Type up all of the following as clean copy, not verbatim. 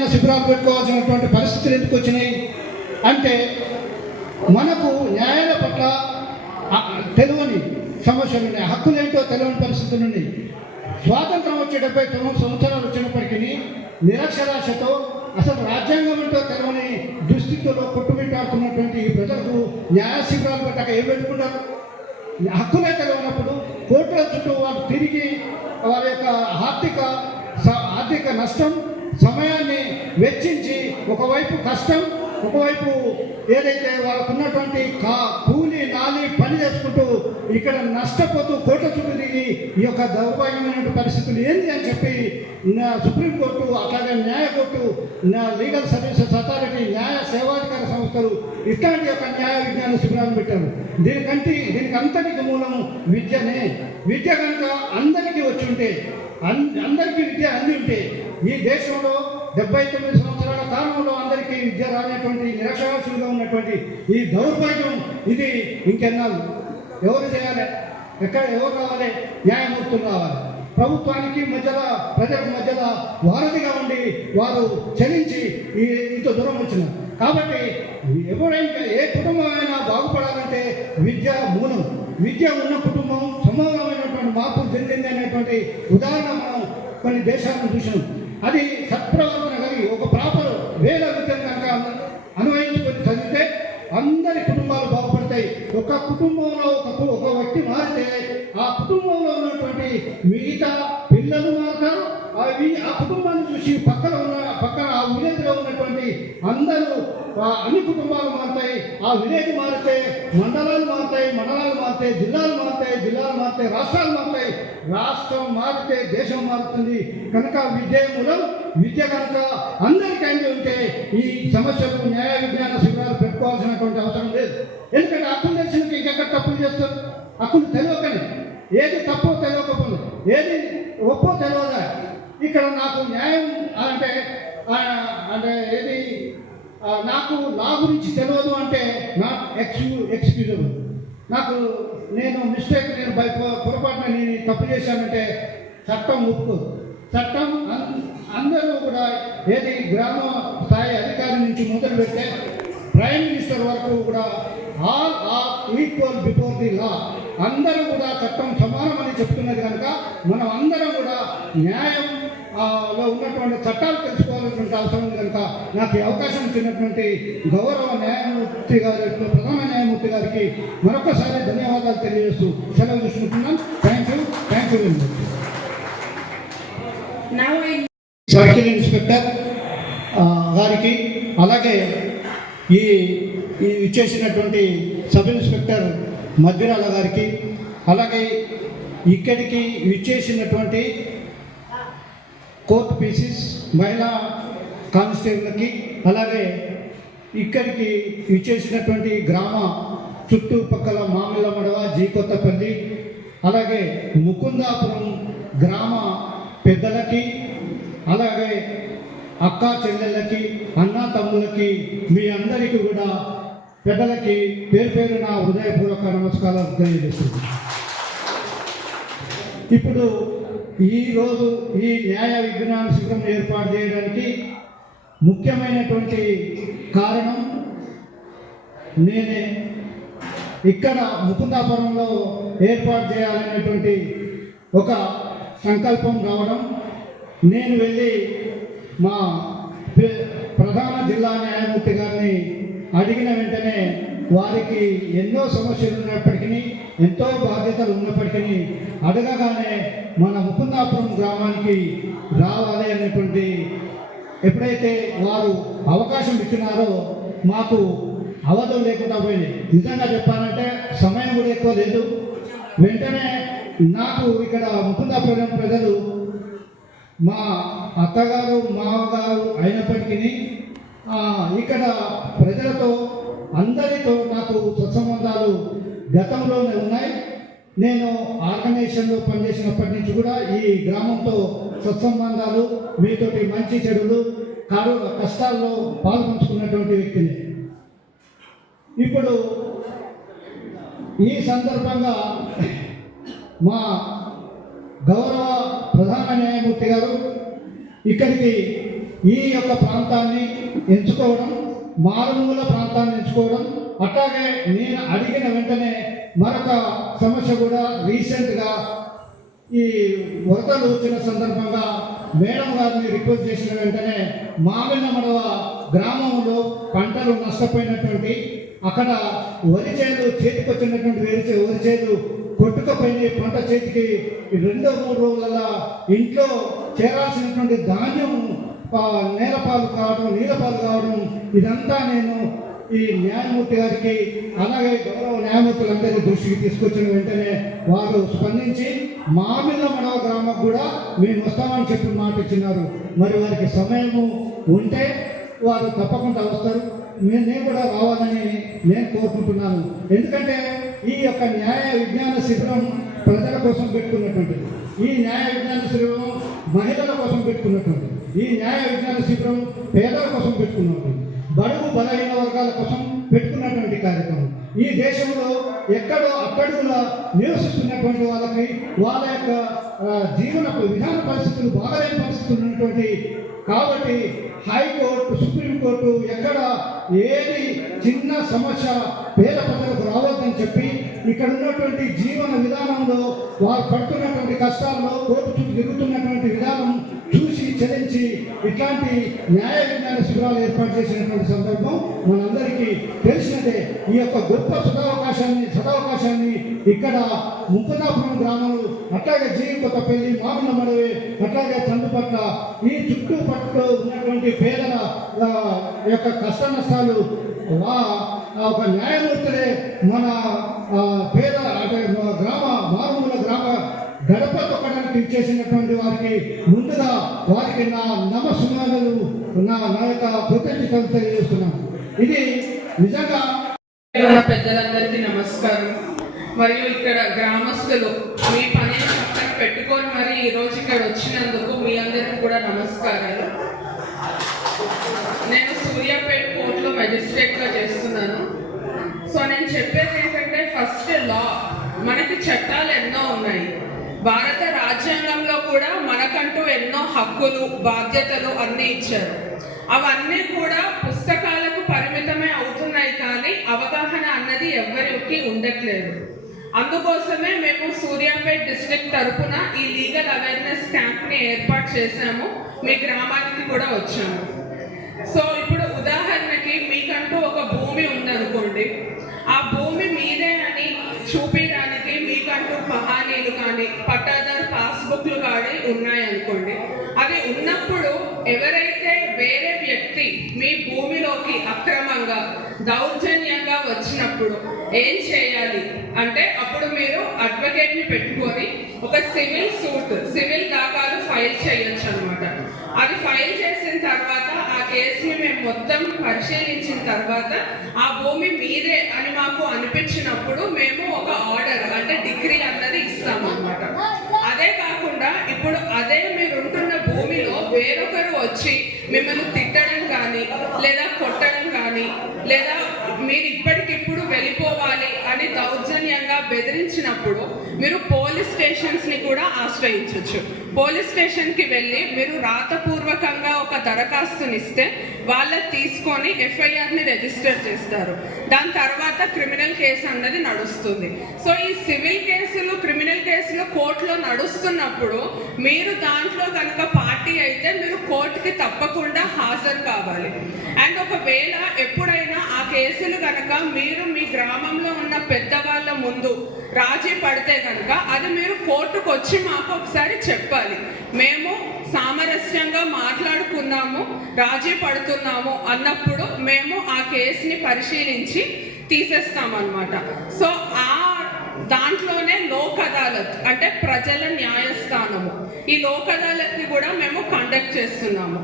విజ్ఞాన శిబిరాలు పెట్టుకోవాల్సినటువంటి పరిస్థితులు ఎందుకు వచ్చినాయి అంటే మనకు న్యాయాల పట్ల తెలియని సమస్యలు ఉన్నాయి, హక్కులేంటో తెలియని పరిస్థితులు ఉన్నాయి. స్వాతంత్రం వచ్చే 79 సంవత్సరాలు వచ్చినప్పటికీ నిరక్షరాస్యతో అసలు రాజ్యాంగం ఏంటో తెలియని దుస్థితిలో కొట్టుమిట్టాడుతున్నటువంటి ఈ ప్రజలకు న్యాయ శిబిరాలు పెట్టక ఏం పెట్టుకుంటారు? హక్కులే తెలియనప్పుడు కోర్టుల చుట్టూ వాళ్ళు తిరిగి వారి యొక్క ఆర్థిక నష్టం, సమయాన్ని వెచ్చించి ఒకవైపు కష్టం, ఒకవైపు ఏదైతే వాళ్ళకు ఉన్నటువంటి కూలి నాలి పని చేసుకుంటూ ఇక్కడ నష్టపోతూ కోర్టు చుట్టూ తిరిగి ఈ యొక్క దౌర్భాగ్యమైన పరిస్థితులు ఏంటి అని చెప్పి సుప్రీంకోర్టు, అట్లాగే న్యాయకోర్టు, లీగల్ సర్వీసెస్ అథారిటీ, న్యాయ సేవాధికార సంస్థలు ఇట్లాంటి యొక్క న్యాయ విజ్ఞాన శిబిరాలు పెట్టారు. దీనికి అంతటికి మూలం విద్యనే. విద్య కనుక అందరికీ వచ్చి ఉంటే, అందరికీ విద్య అంది ఉంటే ఈ దేశంలో 79 సంవత్సరాల కాలంలో అందరికీ విద్య రానటువంటి నిరక్షరాస్యులుగా ఉన్నటువంటి ఈ దౌర్భాగ్యం ఇది ఇంకెన్నాళ్ళు ఎవరు చేయాలి? ఎవరు రావాలి? న్యాయమూర్తులు రావాలి. ప్రభుత్వానికి మధ్యలో, ప్రజలకు మధ్యలో వారధిగా ఉండి వారు చలించి ఇంత దూరం వచ్చినారు. కాబట్టి ఎవరైనా ఏ కుటుంబమైనా బాగుపడాలంటే విద్య మూలం. విద్య ఉన్న కుటుంబం సమూలమైనటువంటి మార్పులు చెందింది అనేటువంటి ఉదాహరణ మనం కొన్ని దేశాలను చూసినాం. అది సత్ప్రవర్తన కలిగి ఒక ప్రాపర్ వేల విద్యను కనుక అన్వయించుకొని చదివితే అందరి కుటుంబాలు బాగుపడతాయి. ఒక కుటుంబంలో ఒక వ్యక్తి మారితే ఆ కుటుంబంలో ఉన్నటువంటి మిగతా పిల్లలు మారుతారు. ఆ కుటుంబాన్ని చూసి పక్కన ఆ విలేజ్లో ఉన్నటువంటి అందరూ అన్ని కుటుంబాలు మారుతాయి. ఆ విలేజ్ మారితే మండలాలు మారుతాయి, మండలాలు మారితే జిల్లాలు మారుతాయి, జిల్లాలు మారితే రాష్ట్రాలు మారుతాయి, రాష్ట్రం మారితే దేశం మారుతుంది. కనుక విద్య మూలం. విద్య కనుక అందరికీ అంది ఉంటే ఈ సమస్యకు న్యాయ విజ్ఞాన శిబిరాలు పెట్టుకోవాల్సినటువంటి అవసరం లేదు. ఎందుకంటే హక్కులు తెలిసినకి ఇంకెక్కడ తప్పులు చేస్తారు? హక్కులు తెలియకనే, ఏది తప్పో తెలియకపోతే, ఏది ఒప్పో తెలియదా? ఇక్కడ నాకు న్యాయం అంటే ఏది నాకు నా గురించి తెలియదు అంటే నాట్ ఎక్స్క్యూజబుల్. నేను పొరపాటున నేను తప్పు చేశానంటే చట్టం ఒప్పుకోదు. చట్టం అందరూ కూడా ఏది గ్రామ స్థాయి అధికారి నుంచి మొదలు పెడితే ప్రైమ్ మినిస్టర్ వరకు కూడా all are equal before the law. అందరూ కూడా చట్టం సమానమని చెప్తున్నది కనుక మనం అందరం కూడా న్యాయంలో ఉన్నటువంటి చట్టాలు తెలుసుకోవాల్సినటువంటి అవసరం ఉంది. కనుక నాకు ఈ అవకాశం ఇచ్చినటువంటి గౌరవ న్యాయమూర్తి గారి, ప్రధాన న్యాయమూర్తి గారికి మరొకసారి ధన్యవాదాలు తెలియజేస్తూ సెలవు తీసుకుంటున్నాం. Thank you very much. Circle inspector గారికి, అలాగే ఈ ఇచ్చేసినటువంటి సబ్ ఇన్స్పెక్టర్ మధ్యరాల గారికి, అలాగే ఇక్కడికి ఇచ్చేసినటువంటి కోర్టు పీసీస్ మహిళా కానిస్టేబుల్కి, అలాగే ఇక్కడికి ఇచ్చేసినటువంటి గ్రామ చుట్టుపక్కల మామిళ్ళ మడవ, జీకొత్తపల్లి, అలాగే ముకుందాపురం గ్రామ పెద్దలకి, అలాగే అక్క చెల్లెళ్ళకి, అన్నా తమ్ములకి, మీ అందరికీ కూడా పెద్దలకి పేరు నా హృదయపూర్వక నమస్కారాలు తెలియజేస్తుంది. ఇప్పుడు ఈరోజు ఈ న్యాయ విజ్ఞాన శిబిరం ఏర్పాటు చేయడానికి ముఖ్యమైనటువంటి కారణం నేనే. ఇక్కడ ముకుందాపురంలో ఏర్పాటు చేయాలనేటువంటి ఒక సంకల్పం రావడం, నేను వెళ్ళి మా ప్రధాన జిల్లా న్యాయమూర్తి గారిని అడిగిన వెంటనే వారికి ఎన్నో సమస్యలు ఉన్నప్పటికీ, ఎంతో బాధ్యతలు ఉన్నప్పటికీ అడగగానే మన ముకుందాపురం గ్రామానికి రావాలి అనేటువంటి ఎప్పుడైతే వారు అవకాశం ఇచ్చినారో మాకు అవధం లేకుండా పోయింది. నిజంగా చెప్పాలంటే సమయం కూడా ఎక్కువ లేదు. వెంటనే నాకు ఇక్కడ ముకుందాపురం ప్రజలు మా అత్తగారు మామగారు అయినప్పటికీ ఇక్కడ ప్రజలతో అందరితో నాకు సత్సంబంధాలు గతంలోనే ఉన్నాయి. నేను ఆర్గనైజేషన్లో పనిచేసినప్పటి నుంచి కూడా ఈ గ్రామంతో సత్సంబంధాలు, మీతోటి మంచి చెడులు, కష్టాల్లో పాల్పంచుకున్నటువంటి వ్యక్తిని. ఇప్పుడు ఈ సందర్భంగా మా గౌరవ ప్రధాన న్యాయమూర్తి గారు ఇక్కడికి ఈ యొక్క ప్రాంతాన్ని ఎంచుకోవడం, మారుమూల ప్రాంతాన్ని ఎంచుకోవడం, అట్లాగే నేను అడిగిన వెంటనే మరొక సమస్య కూడా రీసెంట్గా ఈ వరదలు వచ్చిన సందర్భంగా మేడం గారిని రిక్వెస్ట్ చేసిన వెంటనే మామిళ్ళమడవ గ్రామంలో పంటలు నష్టపోయినటువంటి, అక్కడ వరి చేలు చేతికి వచ్చినటువంటి వరి చేలు కొట్టుకుపోయి పంట చేతికి 2-3 రోజుల ఇంట్లో చేరాల్సినటువంటి ధాన్యం నేలపాలు కావడం, నీలపాలు కావడం, ఇదంతా నేను ఈ న్యాయమూర్తి గారికి అలాగే గౌరవ న్యాయమూర్తులందరి దృష్టికి తీసుకొచ్చిన వెంటనే వారు స్పందించి మామిళ్ళమడవ గ్రామం కూడా మేము వస్తామని చెప్పి మాట ఇచ్చినారు. మరి వారికి సమయము ఉంటే వారు తప్పకుండా వస్తారు. నేను కూడా రావాలని నేను కోరుకుంటున్నాను. ఎందుకంటే ఈ యొక్క న్యాయ విజ్ఞాన శిబిరం ప్రజల కోసం పెట్టుకున్నటువంటిది. ఈ న్యాయ విజ్ఞాన శిబిరం మహిళల కోసం పెట్టుకున్నటువంటిది. ఈ న్యాయ విజ్ఞాన శిబిరం పేదల కోసం పెట్టుకున్నటువంటి, బడుగు బలహీన వర్గాల కోసం పెట్టుకున్నటువంటి కార్యక్రమం. ఈ దేశంలో ఎక్కడో అక్కడుగా నివసిస్తున్నటువంటి వాళ్ళకి వాళ్ళ యొక్క జీవన విధాన పరిస్థితులు బాగాలేని పరిస్థితులు ఉన్నటువంటి, కాబట్టి హైకోర్టు, సుప్రీంకోర్టు ఎక్కడ ఏది చిన్న సమస్య పేద ప్రజలకు రావద్దని చెప్పి ఇక్కడ ఉన్నటువంటి జీవన విధానంలో వారు పడుతున్నటువంటి కష్టాల్లో కోర్టు చుట్టూ తిరుగుతున్నటువంటి విధానం చూసి చెల్లించి ఇట్లాంటి న్యాయ విజ్ఞాన శిబిరాలు ఏర్పాటు చేసినటువంటి సందర్భం మనందరికీ తెలిసినదే. ఈ యొక్క గొప్ప సదావకాశాన్ని ఇక్కడ ముక్కనాపురం గ్రామంలో, అట్లాగే జీవికొత్తపల్లి, మామిళ్ళమడవి, అట్లాగే చందుపట్ల, ఈ చుట్టుపక్కల ఉన్నటువంటి పేదల యొక్క కష్ట నష్టాలు ఒక న్యాయమూర్తులే మన పేద అంటే మారుమూల గ్రామ గడప తొక్కడానికి ఇచ్చేసినటువంటి వారికి ముందుగా వారికి నా నమస్సుమానాలు, నా యొక్క కృతజ్ఞతలు తెలియజేస్తున్నాను. ఇది నిజంగా పెద్దలందరికీ నమస్కారం. మరియు ఇక్కడ గ్రామస్తులు మీ పని పక్కన పెట్టుకొని మరి ఈరోజు ఇక్కడ వచ్చినందుకు మీ అందరికీ కూడా నమస్కారాలు. నేను సూర్యాపేట కోర్టులో మెజిస్ట్రేట్గా చేస్తున్నాను. సో నేను చెప్పేది ఏంటంటే, ఫస్ట్ లా, మనకి చట్టాలు ఎన్నో ఉన్నాయి. భారత రాజ్యాంగంలో కూడా మనకంటూ ఎన్నో హక్కులు, బాధ్యతలు అన్నీ ఇచ్చారు. అవన్నీ కూడా పుస్తకాలకు పరిమితమే అవుతున్నాయి, కానీ అవగాహన అన్నది ఎవరికి ఉండట్లేదు. అందుకోసమే మేము సూర్యాపేట డిస్ట్రిక్ట్ తరఫున ఈ లీగల్ అవేర్నెస్ క్యాంప్ని ఏర్పాటు చేశాము. మీ గ్రామానికి కూడా వచ్చాము. సో ఇప్పుడు ఉదాహరణకి మీకంటూ ఒక భూమి ఉందనుకోండి, ఆ భూమి మీదే అని చూపించడానికి మీకంటూ పహానీలు కానీ పట్టాదారు పాస్బుక్లు కానీ ఉన్నాయనుకోండి. అది ఉన్నప్పుడు ఎవరైతే వేరే వ్యక్తి మీ భూమిలోకి అక్రమంగా దౌర్జన్యంగా వచ్చినప్పుడు ఏం చేయాలి అంటే, అప్పుడు మీరు అడ్వకేట్ని పెట్టుకొని ఒక సివిల్ దాఖలు ఫైల్ చేయొచ్చు అనమాట. అది ఫైల్ చేసిన తర్వాత ఆ కేసుని మేము మొత్తం పరిశీలించిన తర్వాత ఆ భూమి మీదే అని మాకు అనిపించినప్పుడు మేము ఒక ఆర్డర్ అంటే డిగ్రీ అన్నది ఇస్తామన్నమాట. అదే కాకుండా ఇప్పుడు అదే మీరు ఉంటున్న భూమిలో వేరొకరు వచ్చి మిమ్మల్ని తిట్టడం కానీ లేదా కొట్టడం కానీ లేదా మీరు ఇప్పటికిప్పుడు వెళ్ళిపోవాలి అని దౌర్జన్యంగా బెదిరించినప్పుడు మీరు పోలీస్ స్టేషన్స్ని కూడా ఆశ్రయించవచ్చు. పోలీస్ స్టేషన్కి వెళ్ళి మీరు రాతపూర్వకంగా ఒక దరఖాస్తుని ఇస్తే వాళ్ళని తీసుకొని ఎఫ్ఐఆర్ని రిజిస్టర్ చేస్తారు. దాని తర్వాత క్రిమినల్ కేసు అన్నది నడుస్తుంది. సో ఈ సివిల్ కేసులు, క్రిమినల్ కేసులు కోర్టులో నడుస్తున్నప్పుడు మీరు దాంట్లో కనుక పార్టీ అయితే మీరు కోర్టుకి తప్పకుండా హాజరు కావాలి. అండ్ ఒకవేళ ఎప్పుడైనా ఆ కేసులు కనుక మీరు మీ గ్రామంలో ఉన్న పెద్దవాళ్ళ ముందు రాజీ పడితే కనుక అది మీరు కోర్టుకు వచ్చి మాకు ఒకసారి చెప్పాలి. మేము సామరస్యంగా మాట్లాడుకున్నాము, రాజీ పడుతున్నాము అన్నప్పుడు మేము ఆ కేసుని పరిశీలించి తీసేస్తామన్నమాట. సో దాంట్లోనే లోక్ అదాలత్ అంటే ప్రజల న్యాయస్థానము, ఈ లోక్ అదాలత్ని కూడా మేము కండక్ట్ చేస్తున్నాము.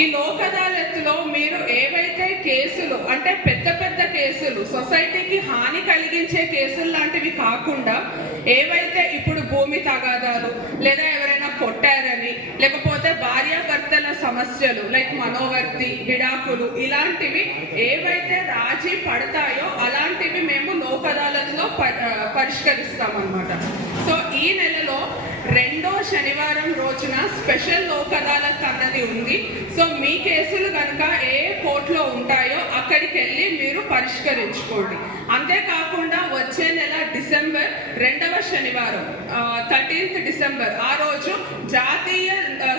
ఈ లోక్ అదాలత్లో మీరు ఏవైతే కేసులు అంటే పెద్ద పెద్ద కేసులు, సొసైటీకి హాని కలిగించే కేసులు లాంటివి కాకుండా ఏవైతే ఇప్పుడు భూమి తగాదాలు లేదా ఎవరైనా కొట్టారని లేకపోతే భార్యాభర్తల సమస్యలు లైక్ మనోవర్తి, విడాకులు ఇలాంటివి ఏవైతే రాజీ పడతాయో అలాంటివి మేము లోక్ అదాలత్లో పరిష్కరిస్తామన్నమాట. సో ఈ నెలలో 2వ శనివారం రోజున స్పెషల్ లోక్ అదాలత్ అన్నది ఉంది. సో మీ కేసులు కనుక ఏ కోర్టులో ఉంటాయో అక్కడికి వెళ్ళి మీరు పరిష్కరించుకోండి. అంతేకాకుండా వచ్చే నెల డిసెంబర్ 2వ శనివారం 13th డిసెంబర్ ఆ రోజు జాతీయ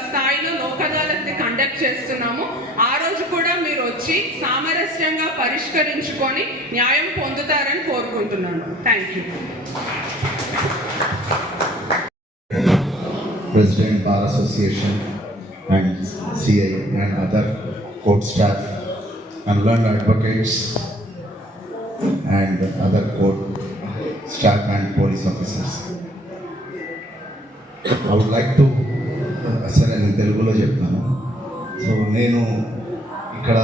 స్థాయిలో లోక్ అదాలత్ని కండక్ట్ చేస్తున్నాము. ఆ రోజు కూడా మీరు వచ్చి సామరస్యంగా పరిష్కరించుకొని న్యాయం పొందుతారని కోరుకుంటున్నాను. Thank you. President Bar Association and CI and other court staff and learned advocates and other court staff and police officers. I would like to సరే నేను తెలుగులో చెప్తాను. సో నేను ఇక్కడ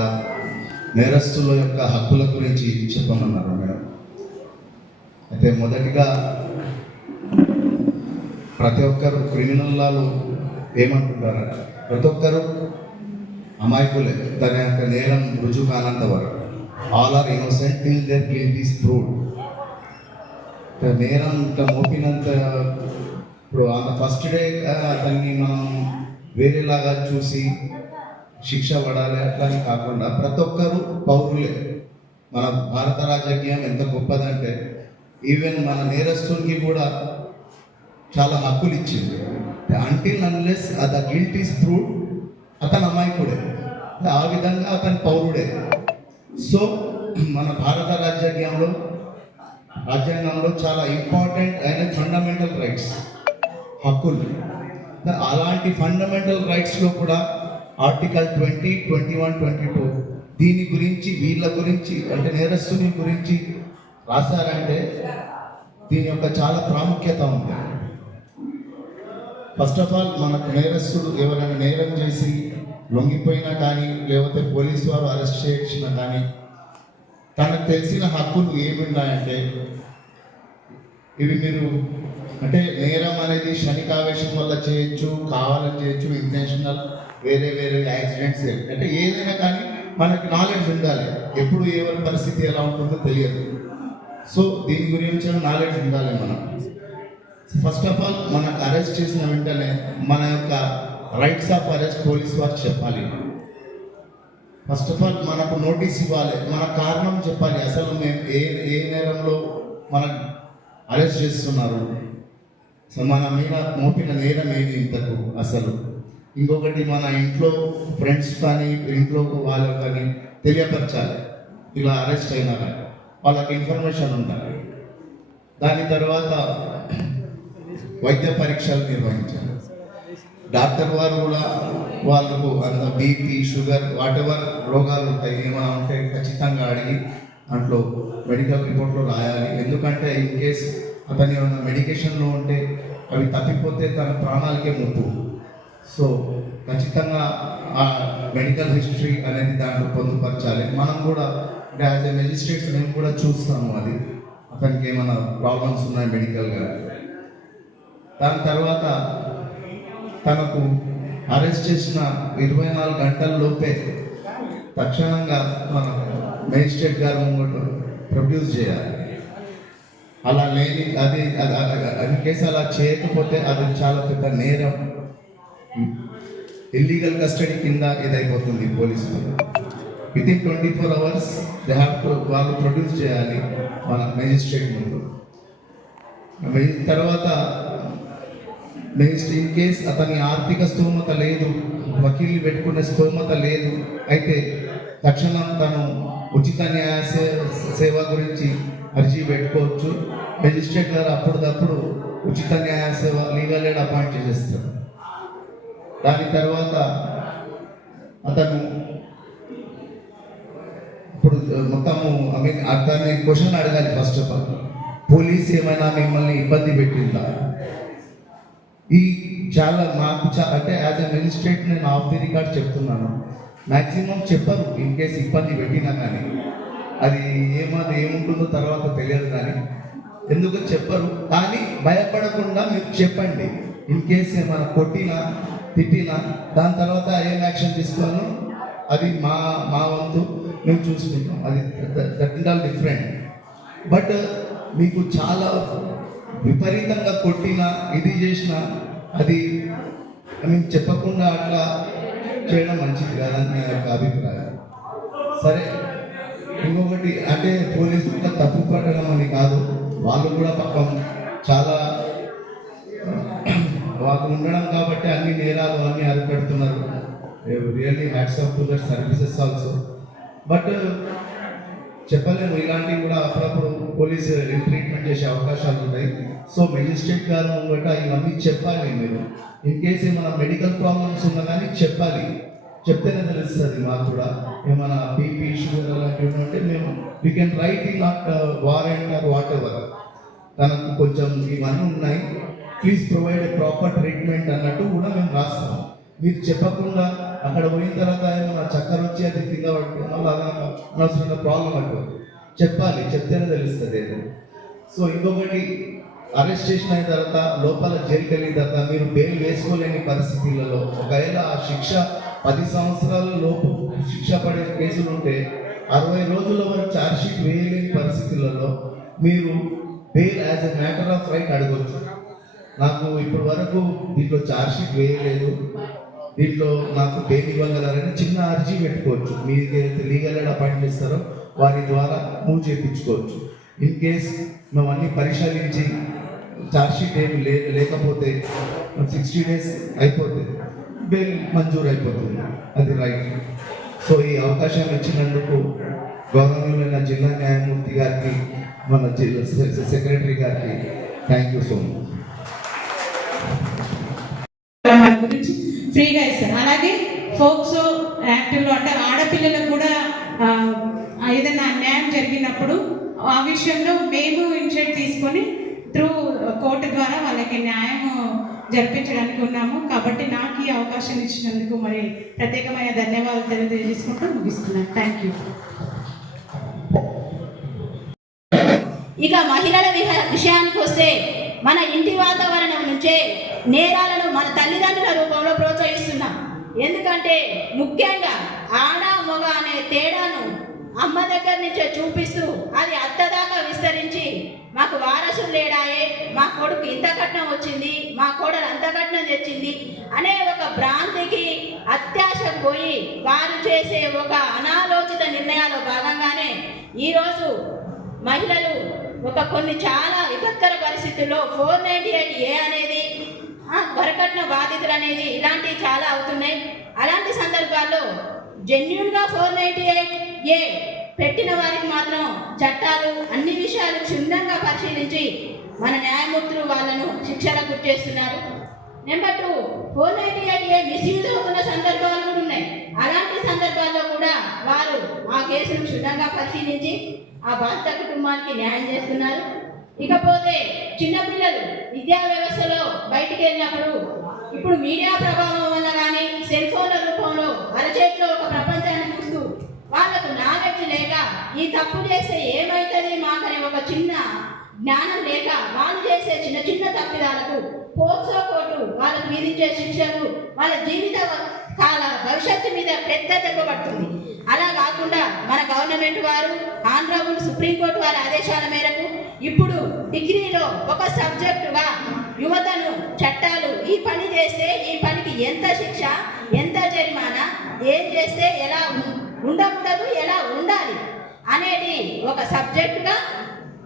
నేరస్తుల యొక్క హక్కుల గురించి చెప్పమన్నారు మేడం. అయితే మొదటిగా ప్రతి ఒక్కరు క్రిమినల్ లాలో ఏమంటుంటారు, ప్రతి ఒక్కరు అమాయకులే దాని యొక్క నేరం రుజువు కానంత వరకు. All are innocent till their guilt is proved. నేరం ఇట్లా మోపినంత ఇప్పుడు ఆన్ ద ఫస్ట్ డే అతన్ని మనం వేరేలాగా చూసి శిక్ష పడాలి అట్లని కాకుండా ప్రతి ఒక్కరు పౌరులే. మన భారత రాజ్యాంగం ఎంత గొప్పదంటే ఈవెన్ మన నేరస్తునికి కూడా చాలా హక్కులు ఇచ్చింది. Until unless the guilt is proved అతను అమాయకుడే, ఆ విధంగా అతను పౌరుడే. సో మన భారత రాజ్యాంగంలో చాలా ఇంపార్టెంట్ అయిన ఫండమెంటల్ రైట్స్ హక్కులు. అలాంటి ఫండమెంటల్ రైట్స్లో కూడా ఆర్టికల్ 20, 21, 22 దీని గురించి వీళ్ళ గురించి అంటే నేరస్తుని గురించి రాశారంటే దీని యొక్క చాలా ప్రాముఖ్యత ఉంది. ఫస్ట్ ఆఫ్ ఆల్ మనకు నేరస్తుడు ఎవరైనా నేరం చేసి లొంగిపోయినా కానీ లేకపోతే పోలీసు వారు అరెస్ట్ చేసినా కానీ తనకు తెలిసిన హక్కులు ఏమి ఉన్నాయంటే ఇవి మీరు అంటే నేరం అనేది క్షణికావేశం వల్ల చేయొచ్చు, కావాలని చేయొచ్చు, ఇంటెన్షనల్ వేరే వేరే యాక్సిడెంట్స్ అంటే ఏదైనా కానీ మనకి నాలెడ్జ్ ఉండాలి. ఎప్పుడు ఎవరి పరిస్థితి ఎలా ఉంటుందో తెలియదు. సో దీని గురించి నాలెడ్జ్ ఉండాలి మనం. ఫస్ట్ ఆఫ్ ఆల్ మనకు అరెస్ట్ చేసిన వెంటనే మన యొక్క రైట్స్ ఆఫ్ అరెస్ట్ పోలీస్ వారు చెప్పాలి. ఫస్ట్ ఆఫ్ ఆల్ మనకు నోటీస్ ఇవ్వాలి, మన కారణం చెప్పాలి. అసలు మేము ఏ నేరంలో మనకు అరెస్ట్ చేస్తున్నారు, సో మన మీద మోపిన నేరం ఏది ఇంతకు అసలు. ఇంకొకటి మన ఇంట్లో ఫ్రెండ్స్ కానీ ఇంట్లో వాళ్ళకి కానీ తెలియపరచాలి ఇలా అరెస్ట్ అయినారా, వాళ్ళకి ఇన్ఫర్మేషన్ ఉండాలి. దాని తర్వాత వైద్య పరీక్షలు నిర్వహించాలి. డాక్టర్ వారు కూడా వాళ్ళకు అంత బీపీ, షుగర్, వాట్ ఎవర్ రోగాలు ఉంటాయి ఏమైనా ఉంటే ఖచ్చితంగా అడిగి దాంట్లో మెడికల్ రిపోర్ట్లో రాయాలి. ఎందుకంటే ఇన్ కేస్ అతని ఏమైనా మెడికేషన్లో ఉంటే అవి తప్పిపోతే తన ప్రాణాలకే ముప్పు. సో ఖచ్చితంగా ఆ మెడికల్ హిస్టరీ అనేది దాంట్లో పొందుపరచాలి. మనం కూడా అంటే యాజ్ ఎ మెజిస్ట్రేట్స్ మేము కూడా చూస్తాము అది అతనికి ఏమైనా ప్రాబ్లమ్స్ ఉన్నాయి మెడికల్గా. దాని తర్వాత తనకు అరెస్ట్ చేసిన 24 గంటల లోపే తక్షణంగా మన మేజిస్ట్రేట్ గారు ముందు ప్రొడ్యూస్ చేయాలి. అలా లేని అది కేసు అలా చేయకపోతే అది చాలా పెద్ద నేరం, ఇల్లీగల్ కస్టడీ కింద ఇదైపోతుంది పోలీసు వాళ్ళు. Within 24 hours they have to వాళ్ళు ప్రొడ్యూస్ చేయాలి మన మేజిస్ట్రేట్ ముందు. తర్వాత ఇన్ కేస్ అతని ఆర్థిక స్తోమత లేదు, వకీలు పెట్టుకునే స్తోమత లేదు అయితే తక్షణం తను ఉచిత న్యాయ సేవ గురించి అర్జీ పెట్టుకోవచ్చు. మెజిస్ట్రేట్ గారు అప్పుడప్పుడు ఉచిత న్యాయ సేవ లీగల్ ఎయిడ్ అపాయింట్ చేసేస్తారు. దాని తర్వాత అతను ఇప్పుడు మొత్తము అతన్ని క్వశ్చన్ అడగాలి. ఫస్ట్ ఆఫ్ ఆల్ పోలీస్ ఏమైనా మిమ్మల్ని ఇబ్బంది పెట్టిందా? ఈ చాలా మాకు అంటే యాజ్ ఎ మెజిస్ట్రేట్ నేను ఆఫ్ ది రికార్డ్ చెప్తున్నాను, మ్యాక్సిమం చెప్పరు ఇన్ కేసు ఇబ్బంది పెట్టినా కానీ. అది ఏముంటుందో తర్వాత తెలియదు కానీ ఎందుకు చెప్పరు. కానీ భయపడకుండా మీరు చెప్పండి. ఇన్ కేసు ఏమైనా కొట్టినా తిట్టినా దాని తర్వాత ఏం యాక్షన్ తీసుకోవాలో అది మా వంతు మేము చూసుకుంటాం. అది that is all different. But మీకు చాలా విపరీతంగా కొట్టినా ఇది చేసినా అది చెప్పకుండా అట్లా చేయడం మంచిది కాదని నా యొక్క అభిప్రాయం. సరే, ఇంకొకటి అంటే పోలీసులు తప్పు పడడం అని కాదు, వాళ్ళు కూడా పాపం చాలా వాళ్ళు ఉండడం కాబట్టి అన్ని నేరాలు అన్ని అరిపెడుతున్నారు. Really hats off to that services also. But చెప్పలేము, ఇలాంటివి కూడా అప్పుడప్పుడు పోలీసు ట్రీట్మెంట్ చేసే అవకాశాలు ఉన్నాయి. సో మెజిస్ట్రేట్ గారు ముంగట ఇవన్నీ చెప్పాలి. మీరు ఇన్ కేసు ఏమైనా మెడికల్ ప్రాబ్లమ్స్ ఉన్నా కానీ చెప్పాలి, చెప్తేనే తెలుస్తుంది మాకు కూడా. ఏమైనా బీపీ షుగర్ అలాంటివి ఉంటే మేము we can write in not warrant or whatever ఎవర్, తనకు కొంచెం ఇవన్నీ ఉన్నాయి, please provide a proper treatment అన్నట్టు కూడా మేము రాస్తాం. మీరు చెప్పకుండా అక్కడ పోయిన తర్వాత ఏమన్నా చక్కర వచ్చి అది కింద పడుతుంది, మళ్ళీ అలా అనవసరంగా ప్రాబ్లం అయిపోతుంది. చెప్పాలి, చెప్తేనే తెలుస్తుంది. సో ఇంకొకటి, అరెస్ట్ చేసిన తర్వాత లోపల జైలుకి వెళ్ళిన తర్వాత మీరు బెయిల్ వేసుకోలేని పరిస్థితులలో, ఒకవేళ ఆ శిక్ష 10 సంవత్సరాల లోపు శిక్ష పడే కేసులు ఉంటే 60 రోజుల వరకు ఛార్జ్షీట్ వేయలేని పరిస్థితులలో మీరు bail as a matter of right అడగొచ్చు. నాకు ఇప్పటి వరకు దీంట్లో ఛార్జ్షీట్ వేయలేదు, దీంట్లో నాకు బెయిల్ ఇవ్వగలరని చిన్న అర్జీ పెట్టుకోవచ్చు. మీరు లీగల్ ఎయిడ్ అపాయింట్ చేస్తారో వారి ద్వారా మూవ్ చేయించుకోవచ్చు. ఇన్ కేస్ మేము అన్ని పరిశీలించి ఛార్జ్షీట్ ఏమి లేకపోతే 60 days అయిపోతే బెయిల్ మంజూరు అయిపోతుంది, అది రైట్. సో ఈ అవకాశం ఇచ్చినందుకు గౌరవనీయులైన జిల్లా న్యాయమూర్తి గారికి, మన జిల్లా సెక్రటరీ గారికి థ్యాంక్ యూ సో మచ్. మన గురించి ఫ్రీగా ఇస్తారు. అలాగే ఫోక్సో యాక్ట్లో అంటే ఆడపిల్లలకు కూడా ఏదైనా అన్యాయం జరిగినప్పుడు ఆ విషయంలో మేము ఇనిషియేటివ్ తీసుకొని త్రూ కోర్టు ద్వారా వాళ్ళకి న్యాయం జరిపించడానికి ఉన్నాము. కాబట్టి నాకు ఈ అవకాశం ఇచ్చినందుకు మరి ప్రత్యేకమైన ధన్యవాదాలు తెలియజేసుకుంటూ ముగిస్తున్నాను. Thank you. ఇక మహిళల విషయానికి వస్తే మన ఇంటి వాతావరణం నుంచే నేరాలను మన తల్లిదండ్రుల రూపంలో ప్రోత్సహిస్తున్నాం. ఎందుకంటే ముఖ్యంగా ఆడ మగ అనే తేడాను అమ్మ దగ్గర నుంచే చూపిస్తూ అది అత్త దాకా విస్తరించి మాకు వారసులు లేడాయే, మా కొడుకు ఇంత కట్నం వచ్చింది, మా కోడలు అంత కట్నం తెచ్చింది అనే ఒక భ్రాంతికి అత్యాశకు పోయి వారు చేసే ఒక అనాలోచిత నిర్ణయాల్లో భాగంగానే ఈరోజు మహిళలు కొన్ని చాలా విపత్కర పరిస్థితుల్లో 498A అనేది వరకట్న బాధితులు అనేది ఇలాంటివి చాలా అవుతున్నాయి. అలాంటి సందర్భాల్లో జెన్యూన్గా 498A పెట్టిన వారికి మాత్రం చట్టాలు అన్ని విషయాలు క్షుణ్ణంగా పరిశీలించి మన న్యాయమూర్తులు వాళ్ళను శిక్షలకు గురి చేస్తున్నారు. నెంబర్ 2, 498A మిస్యూజ్ అవుతున్న సందర్భాలు కూడా ఉన్నాయి. అలాంటి సందర్భాల్లో కూడా వారు ఆ కేసును క్షుణ్ణంగా పరిశీలించి ఆ బాధిత కుటుంబానికి న్యాయం చేస్తున్నారు. ఇకపోతే చిన్నపిల్లలు విద్యా వ్యవస్థలో బయటికి వెళ్ళినప్పుడు ఇప్పుడు మీడియా ప్రభావం వల్ల కానీ సెల్ ఫోన్ల రూపంలో అరచేతిలో ఒక ప్రపంచాన్ని చూస్తూ వాళ్ళకు నాలెడ్జ్ లేక ఈ తప్పు చేస్తే ఏమవుతుంది మాకనే ఒక చిన్న జ్ఞానం లేక వాళ్ళు చేసే చిన్న చిన్న తప్పిదాలకు పోక్సో కోర్టు వాళ్ళకు విధించే శిక్షలు వాళ్ళ జీవిత కాల భవిష్యత్తు మీద పెద్ద దెబ్బ పడుతుంది. అలా కాకుండా మన గవర్నమెంట్ వారు ఆనరబుల్ సుప్రీంకోర్టు వారి ఆదేశాల మేరకు ఇప్పుడు డిగ్రీలో ఒక సబ్జెక్టుగా యువతను చట్టాలు ఈ పని చేస్తే ఈ పనికి ఎంత శిక్ష, ఎంత జరిమానా, ఏం చేస్తే ఎలా ఉండకూడదు, ఎలా ఉండాలి అనేది ఒక సబ్జెక్టుగా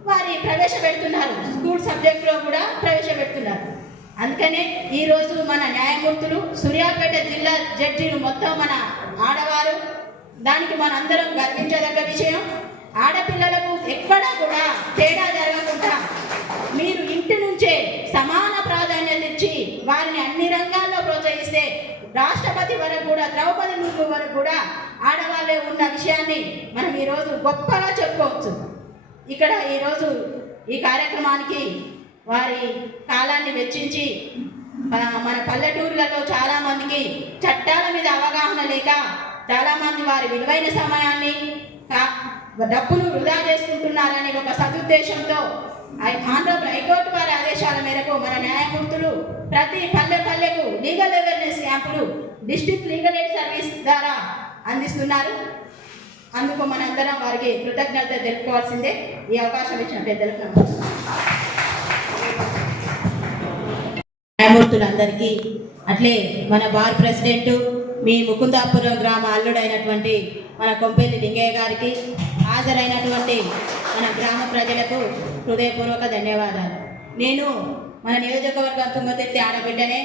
వారి ప్రవేశపెడుతున్నారు. స్కూల్ సబ్జెక్టులో కూడా ప్రవేశపెడుతున్నారు. అందుకనే ఈరోజు మన న్యాయమూర్తులు సూర్యాపేట జిల్లా జడ్జీలు మొత్తం మన ఆడవారు, దానికి మనందరం గర్వించదగ్గ విషయం. ఆడపిల్లలకు ఎక్కడా కూడా తేడా జరగకుండా మీరు ఇంటి నుంచే సమాన ప్రాధాన్యత ఇచ్చి వారిని అన్ని రంగాల్లో ప్రోత్సహిస్తే రాష్ట్రపతి వరకు కూడా, ద్రౌపది ముర్ము వరకు కూడా ఆడవాళ్ళే ఉన్న విషయాన్ని మనం ఈరోజు గొప్పగా చెప్పుకోవచ్చు. ఇక్కడ ఈరోజు ఈ కార్యక్రమానికి వారి కాలాన్ని వెచ్చించి మన పల్లెటూరులలో చాలామందికి చట్టాల మీద అవగాహన లేక చాలామంది వారి విలువైన సమయాన్ని డబ్బును వృధా చేసుకుంటున్నారని ఒక సదుద్దేశంతో ఆనరబుల్ హైకోర్టు వారి ఆదేశాల మేరకు మన న్యాయమూర్తులు ప్రతి పల్లెకు లీగల్ అవేర్నెస్ క్యాంపులు డిస్ట్రిక్ట్ లీగల్ ఎయిడ్ సర్వీస్ ద్వారా అందిస్తున్నారు. అందుకు మనందరం వారికి కృతజ్ఞత తెలుపుకోవాల్సిందే. ఈ అవకాశం ఇచ్చిన పెద్దలకు న్యాయమూర్తులందరికీ, అట్లే మన బార్ ప్రెసిడెంట్, మీ ముకుందాపురం గ్రామ అల్లుడైనటువంటి మన కొంపెల్లి లింగయ్య గారికి, హాజరైనటువంటి మన గ్రామ ప్రజలకు హృదయపూర్వక ధన్యవాదాలు. నేను మన నియోజకవర్గం తుంగతుర్తి ఆడబిడ్డనే.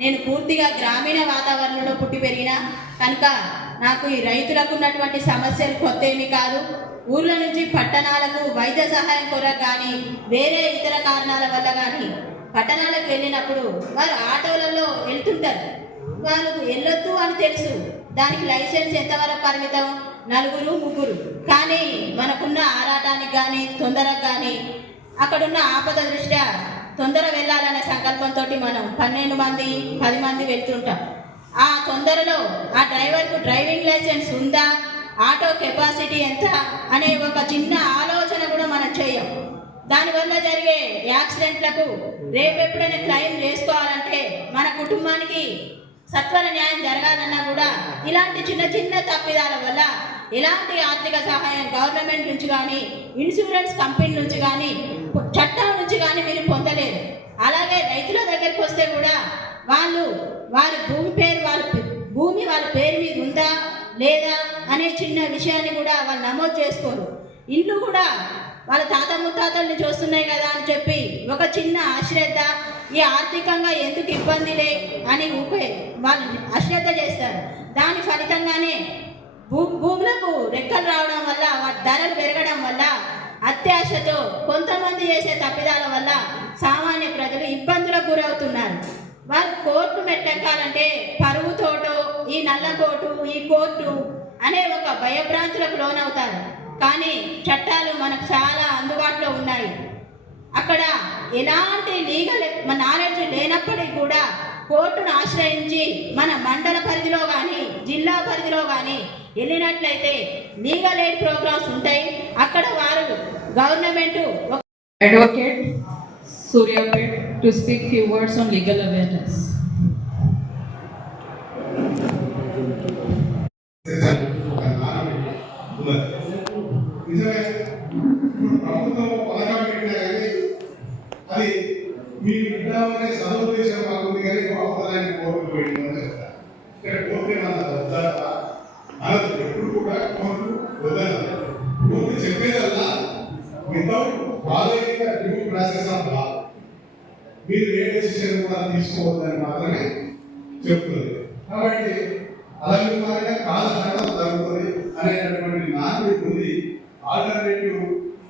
నేను పూర్తిగా గ్రామీణ వాతావరణంలో పుట్టి పెరిగిన కనుక నాకు ఈ రైతులకు ఉన్నటువంటి సమస్యలు కొత్త ఏమీ కాదు. ఊర్ల నుంచి పట్టణాలకు వైద్య సహాయం కొరకు కానీ వేరే ఇతర కారణాల వల్ల కానీ పట్టణాలకు వెళ్ళినప్పుడు వారు ఆటోలలో వెళ్తుంటారు. వారు వెళ్ళొద్దు అని తెలుసు, దానికి లైసెన్స్ ఎంతవరకు పరిమితం? 4, 3. కానీ మనకున్న ఆరాటానికి కానీ తొందరగా కానీ అక్కడున్న ఆపద దృష్ట్యా తొందర వెళ్ళాలనే సంకల్పంతో మనం 12 మంది 10 మంది వెళ్తుంటాం. ఆ తొందరలో ఆ డ్రైవర్కు డ్రైవింగ్ లైసెన్స్ ఉందా, ఆటో కెపాసిటీ ఎంత అనే ఒక చిన్న ఆలోచన కూడా మనం చేయం. దానివల్ల జరిగే యాక్సిడెంట్లకు రేపు ఎప్పుడైనా క్లెయిమ్ చేసుకోవాలంటే మన కుటుంబానికి సత్వర న్యాయం జరగాలన్నా కూడా ఇలాంటి చిన్న చిన్న తప్పిదాల వల్ల ఎలాంటి ఆర్థిక సహాయం గవర్నమెంట్ నుంచి కానీ ఇన్సూరెన్స్ కంపెనీ నుంచి కానీ చట్టం నుంచి కానీ మీరు పొందలేరు. అలాగే రైతుల దగ్గరికి వస్తే కూడా వాళ్ళ భూమి వాళ్ళ పేరు మీద ఉందా లేదా అనే చిన్న విషయాన్ని కూడా వాళ్ళు నమోదు చేసుకోరు. ఇండ్లు కూడా వాళ్ళ తాత ముత్తాతల్ని చూస్తున్నాయి కదా అని చెప్పి ఒక చిన్న అశ్రద్ధ, ఈ ఆర్థికంగా ఎందుకు ఇబ్బందిలే అని వాళ్ళు అశ్రద్ధ చేస్తారు. దాని ఫలితంగానే భూములకు రెక్కలు రావడం వల్ల వాటి ధరలు పెరగడం వల్ల అత్యాశతో కొంతమంది చేసే తప్పిదాల వల్ల సామాన్య ప్రజలు ఇబ్బందులకు గురవుతున్నారు. వారు కోర్టు మెట్టెక్కాలంటే పరువుతోటో ఈ నల్లకోటు ఈ కోర్టు అనే ఒక భయభ్రాంతులకు లోనవుతారు. కానీ చట్టాలు మనకు చాలా అందుబాటులో ఉన్నాయి. అక్కడ ఎలాంటి లీగల్ నాలెడ్జ్ లేనప్పటికీ కూడా కోర్టును ఆశ్రయించి మన మండల పరిధిలో కానీ జిల్లా పరిధిలో కానీ వెళ్ళినట్లయితే లీగల్ ఎయిడ్ ప్రోగ్రామ్స్ ఉంటాయి. అక్కడ వారు government advocate Suryapet to speak few words on legal awareness. ప్రభుత్వం పథకం పెట్టినా కానీ అది మీ బిడ్డనే చదువు చేసిన మాకు కానీ అవసరాన్ని కోర్టు పెట్టిందని చెప్తారు. ఇక్కడ కోర్టు అనదు, ఎప్పుడు కూడా కోర్టు వదలదు. కోర్టు చెప్పేదల్లా without following the due process of law మీరు ఏ డెసిషన్ కూడా తీసుకోవద్దని మాత్రమే చెప్తుంది. కాబట్టి అలాగే మారిగా కాలహరణం జరుగుతుంది అనేటటువంటి నాలుగు ఉంది. ఆల్టర్నేటివ్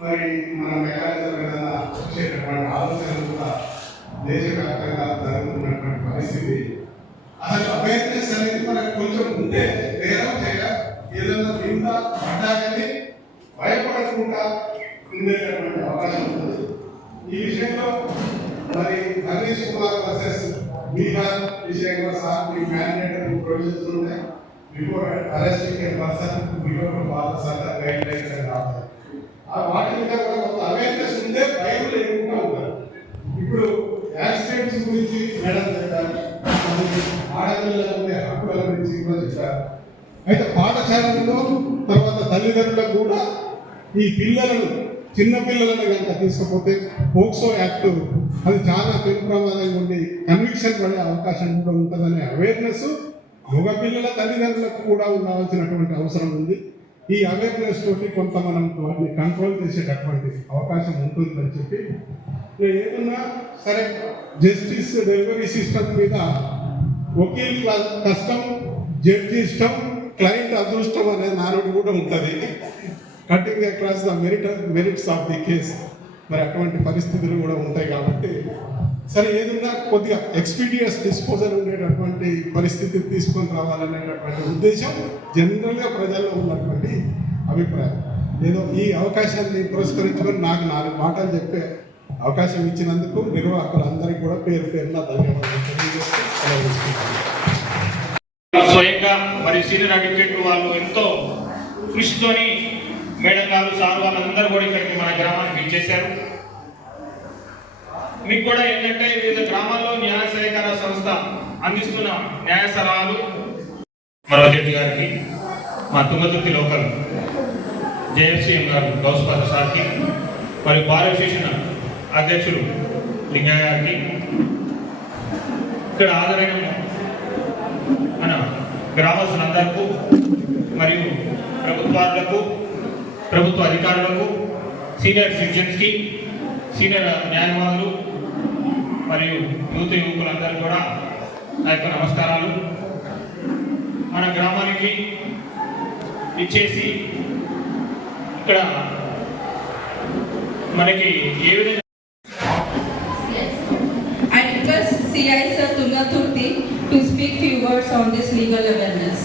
మరి మన మెకానిజం ఏదైనా వచ్చేటటువంటి ఆలోచనలు కూడా దేశవ్యాప్తంగా జరుగుతున్నటువంటి పరిస్థితి. అసలు అవేర్నెస్ అనేది మనకు కొంచెం ఉంటే నేరం చేయ ఏదైనా కింద పడ్డాకని భయపడకుండా ఉండేటటువంటి అవకాశం ఉంటుంది. ఈ విషయంలో మరి హరీష్ కుమార్ వర్సెస్ బీహార్ విషయంలో సార్ మీ మ్యాండేటరీ ప్రొవిజన్స్ ఉన్నాయి. బిఫోర్ అరెస్టింగ్ ఏ పర్సన్ బిఫోర్ వాళ్ళ సర్కార్ గైడ్ లైన్స్ అని రావాలి. ఆ వాటి మీద కూడా కొంత అవేర్నెస్ ఉంటే భయం లేకుండా ఉంటారు. ఇప్పుడు యాక్సిడెంట్స్ గురించి మేడం చెప్పారు, ఆడపిల్లలకు ఉండే హక్కుల గురించి కూడా చెప్పారు. అయితే పాఠశాలల్లో తర్వాత తల్లిదండ్రులకు కూడా ఈ పిల్లలను చిన్న పిల్లలను కనుక తీసుకపోతే పోక్సో యాక్ట్ అది చాలా పెను ప్రమాదంగా ఉండి కన్విక్షన్ పడే అవకాశం కూడా ఉంటుందనే అవేర్నెస్ మగ పిల్లల తల్లిదండ్రులకు కూడా ఉండవలసినటువంటి అవసరం ఉంది. ఈ అవేర్నెస్ తోటి కొంత మనం వాటిని కంట్రోల్ చేసేటటువంటి అవకాశం ఉంటుందని చెప్పి ఏదన్నా సరే జస్టిస్ డెలివరీ సిస్టమ్ మీద వకీల్ కష్టం, జడ్జి ఇష్టం, క్లయింట్ అదృష్టం అనే నానుడు కూడా ఉంటుంది. Cutting across the merits of the case. మరి అటువంటి పరిస్థితులు కూడా ఉంటాయి. కాబట్టి సరే ఏదన్నా కొద్దిగా ఎక్స్పీడియస్ డిస్పోజల్ ఉండేటటువంటి పరిస్థితి తీసుకొని రావాలనేటటువంటి ఉద్దేశం జనరల్గా ప్రజల్లో ఉన్నటువంటి అభిప్రాయం. ఏదో ఈ అవకాశాన్ని పురస్కరించుకొని నాకు 4 మాటలు చెప్పే అవకాశం ఇచ్చినందుకు నిర్వాహకులందరికీ కూడా పేరు పేరున ధన్యవాదాలు తెలియజేస్తూ స్వయంగా మరి సీనియర్ అడ్వకేట్ వాళ్ళు ఎంతో కృషితోని మేడం గారు సార్ వాళ్ళందరూ కూడా ఇక్కడికి మన గ్రామానికి ఇచ్చేశారు. మీకు కూడా ఏంటంటే వివిధ గ్రామాల్లో న్యాయ సహకార సంస్థ అందిస్తున్న న్యాయ సలహాలు మరోజెట్టి గారికి, మా తుంగతుర్తి లోకల్ జేఎఫ్సీఎం గారు గౌస్పాద సార్కి, మరియు బార్ అసోసియేషన్ అధ్యక్షులు లింగయ్య గారికి, ఇక్కడ హాజరైన మన గ్రామస్తులందరికీ మరియు ప్రభుత్వాలకు, ప్రభుత్వ అధికారులకు, సీనియర్ సిటిజన్స్కి, సీనియర్ న్యాయవాదులు మరియు యువకులందరూ కూడా నా యొక్క నమస్కారాలు. మన గ్రామానికి ఇచ్చేసి ఇక్కడ మనకి ఏ విధంగా I request CI Sir Tunga Turti to speak few words on this legal awareness.